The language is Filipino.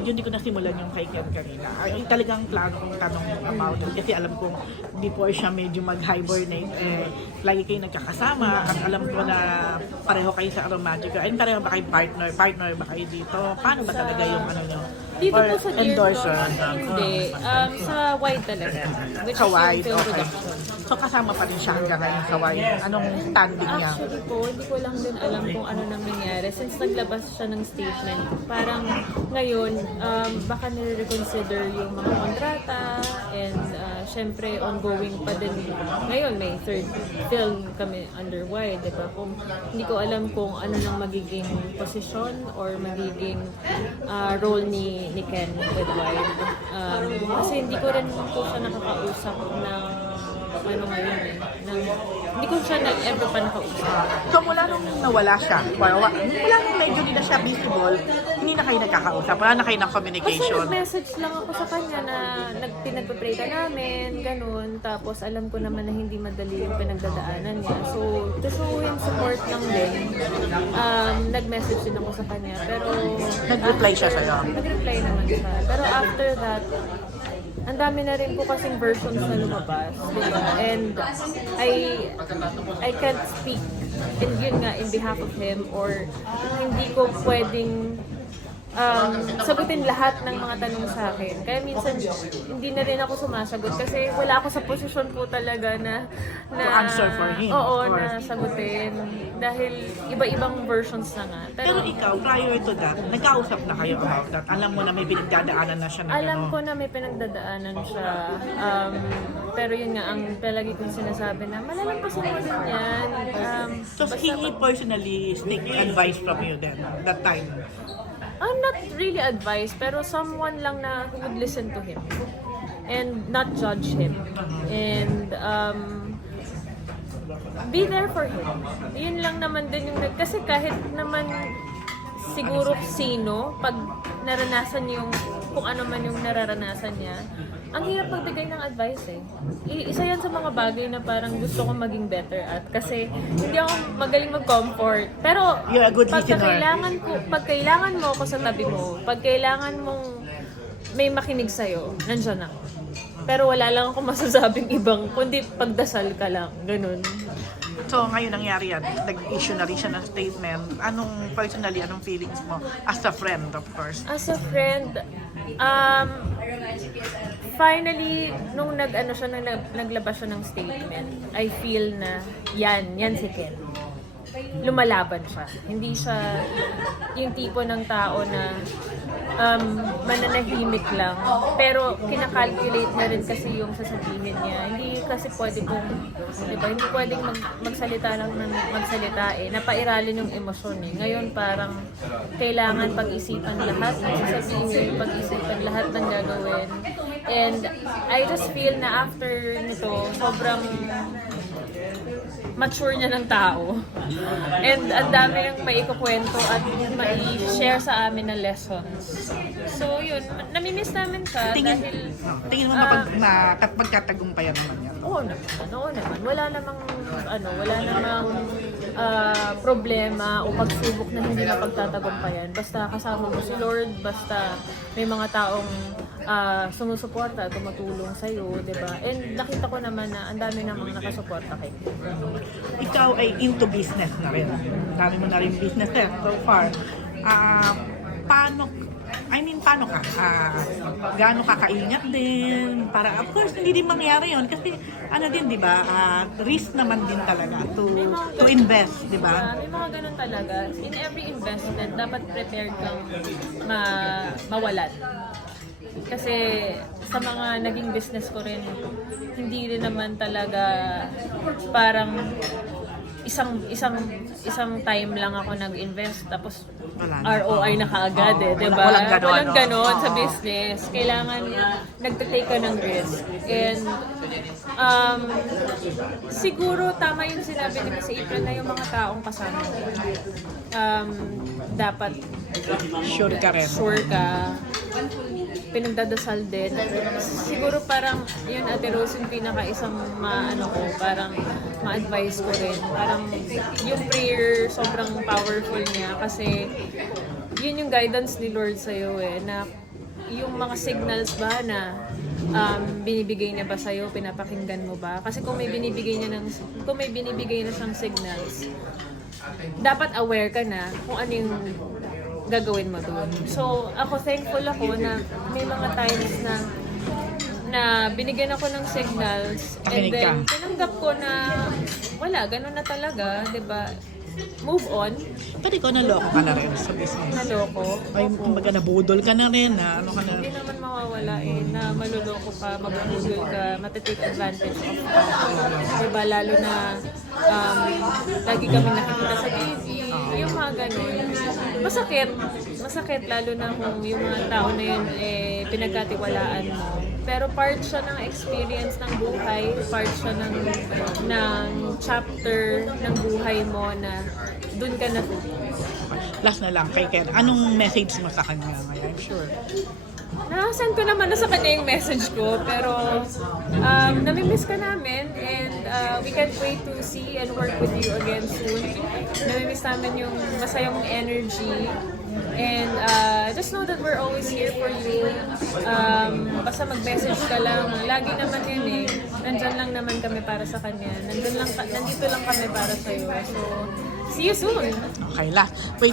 Yun hindi ko nasimulan yung kay Ken kanina. Ay, talagang plano kong tanong about it. Kasi alam ko, before siya medyo mag-hibernate, eh, lagi kayo nagkakasama. At alam ko na pareho kayo sa Aromatica. And pareho ba kayo partner? Partner ba kayo dito? Paano ba talaga yung ano nyo? Dito Or po sa Dear endorser? Hindi. Um, sa White talaga. Which Sa White, okay. production. So kasama pa rin siya hanggang ngayon sa White. Anong standing niya? Actually po, hindi ko lang din alam kung ano nang nangyari. Since naglabas siya ng statement, parang ngayon, um, baka nire-reconsider yung mga kontrata and uh, syempre ongoing pa din. Ngayon, may third film kami under wide, di ba? Kung hindi ko alam kung ano nang magiging posisyon or magiging uh, role ni, ni Ken with wide. Um, kasi hindi ko rin po siya nakakausap ng ano ngayon eh, ng, hindi ko siya nag-ever pa nakausap. So mula nung nawala siya, or wa- mula nung medyo hindi na siya visible, hindi na kayo nagkakausap, wala na kayo ng Kasi communication. nag-message lang ako sa kanya na nag pinagpa-pray ka namin, ganun. Tapos alam ko naman na hindi madali yung pinagdadaanan niya. So, to show him support lang din, um, nag-message din ako sa kanya. Pero, Nag-reply siya sa'yo? Nag-reply naman siya. Pero after that, ang dami na rin po kasing versions na lumabas. And I I can't speak and yun nga in behalf of him or hindi ko pwedeng um, sagutin lahat ng mga tanong sa akin. Kaya minsan hindi na rin ako sumasagot kasi wala ako sa posisyon po talaga na na To answer for him, Oo, na sagutin dahil iba-ibang versions na nga. Pero ikaw, prior to that, nagkausap na kayo about that. Alam mo na may pinagdadaanan na siya na Alam ano. ko na may pinagdadaanan siya. Um, pero yun nga, ang palagi kong sinasabi na malalampasan mo din yan. Um, So he, personally seek advice from you then, that time. I'm not really advice, pero someone lang na who would listen to him. And not judge him. And um, be there for him. Yun lang naman din yung. Kasi kahit naman siguro sino, pag naranasan yung kung ano man yung nararanasan niya, ang hirap magbigay ng advice eh. I- isa yan sa mga bagay na parang gusto kong maging better at kasi hindi ako magaling mag-comfort. Pero You're a good pagka listener. kailangan ko, pag kailangan mo ako sa tabi mo, pag kailangan mong may makinig sa'yo, nandiyan ako. Pero wala lang ako masasabing ibang, kundi pagdasal ka lang, ganun. So ngayon nangyari yan, nag-issue na rin siya ng statement. Anong personally, anong feelings mo? As a friend, of course. As a friend, um, finally, nung nag, ano siya, nung nag, naglabas siya ng statement, I feel na yan, yan si Ken. Lumalaban siya. Hindi siya yung tipo ng tao na um, mananahimik lang. Pero kinakalculate na rin kasi yung sasabihin niya. Hindi kasi pwede kung, di ba, hindi pwedeng mag, magsalita lang ng magsalita eh. Napairalin yung emosyon eh. Ngayon parang kailangan pag-isipan lahat ng sasabihin, pag-isipan lahat ng gagawin. And I just feel na after nito, sobrang mature niya ng tao. And ang dami yung maikukwento at mai-share sa amin na lessons. So yun, namimiss namin siya Tingin, dahil... tingin mo mapag, ma, magkatagumpayan naman yan. Oo naman, oo naman. Wala namang, ano, wala namang ah, problema o pagsubok na hindi na pagtatagumpayan. Basta kasama mo si Lord, basta may mga taong ah, sumusuporta at tumutulong sa'yo, di ba? And nakita ko naman na ang dami namang nakasuporta kay Ikaw ay into business na rin. Dami mo na rin business eh, so far. Ah, paano, paano ka? Ah, gaano ka kaingat din? Para, of course, hindi din mangyari yon Kasi, ano din, di ba? Ah, risk naman din talaga to, to invest, di ba? May mga ganun talaga. In every investment, dapat prepared kang ma mawalan. Kasi sa mga naging business ko rin, hindi rin naman talaga parang isang isang isang time lang ako nag-invest tapos Wala na. ROI na kaagad eh, Oo, 'di wala- ba? walang ganon, Walang no? ganon sa Oo. business. Kailangan nagte-take ka ng risk. And um, siguro tama yung sinabi ni Miss April na yung mga taong kasama mo. Um, dapat Sure ka rin. sure ka pinagdadasal din. Siguro parang yun Ate Rose yung pinaka isang maano ko, parang ma-advise ko rin. Parang yung prayer sobrang powerful niya kasi yun yung guidance ni Lord sa'yo eh, na yung mga signals ba na um, binibigay niya ba sa'yo, pinapakinggan mo ba? Kasi kung may binibigay niya ng, kung may binibigay na siyang signals, dapat aware ka na kung ano yung gagawin mo doon. So, ako thankful ako na may mga times na na binigyan ako ng signals and ka. then tinanggap ko na wala, ganun na talaga, 'di ba? Move on, Pwede ko naloko ka na rin sa business. naloko. Ay, kumbaga nabudol ka na rin, na ano ka na. Hindi naman mawawala eh, na maluloko ka, mabubudol ka, matitake advantage of ka. Diba, lalo na um, lagi kami nakikita sa TV, yung mga ganun. Masakit, masakit lalo na kung yung mga tao na yun eh, pinagkatiwalaan mo. Pero part siya ng experience ng buhay, part siya ng, ng chapter ng buhay mo na dun ka na Last na lang, kay Ken. Anong message mo sa kanya ngayon? I'm sure. Nakasend ko naman na sa kanya yung message ko, pero um, namimiss ka namin and uh, we can't wait to see and work with you again soon. Namimiss namin yung masaya mong energy and uh, just know that we're always here for you. Um, basta mag-message ka lang. Lagi naman yun eh. Nandyan lang naman kami para sa kanya. Nandun lang, nandito lang kami para sa'yo. So, see you soon! Okay, last. Wait.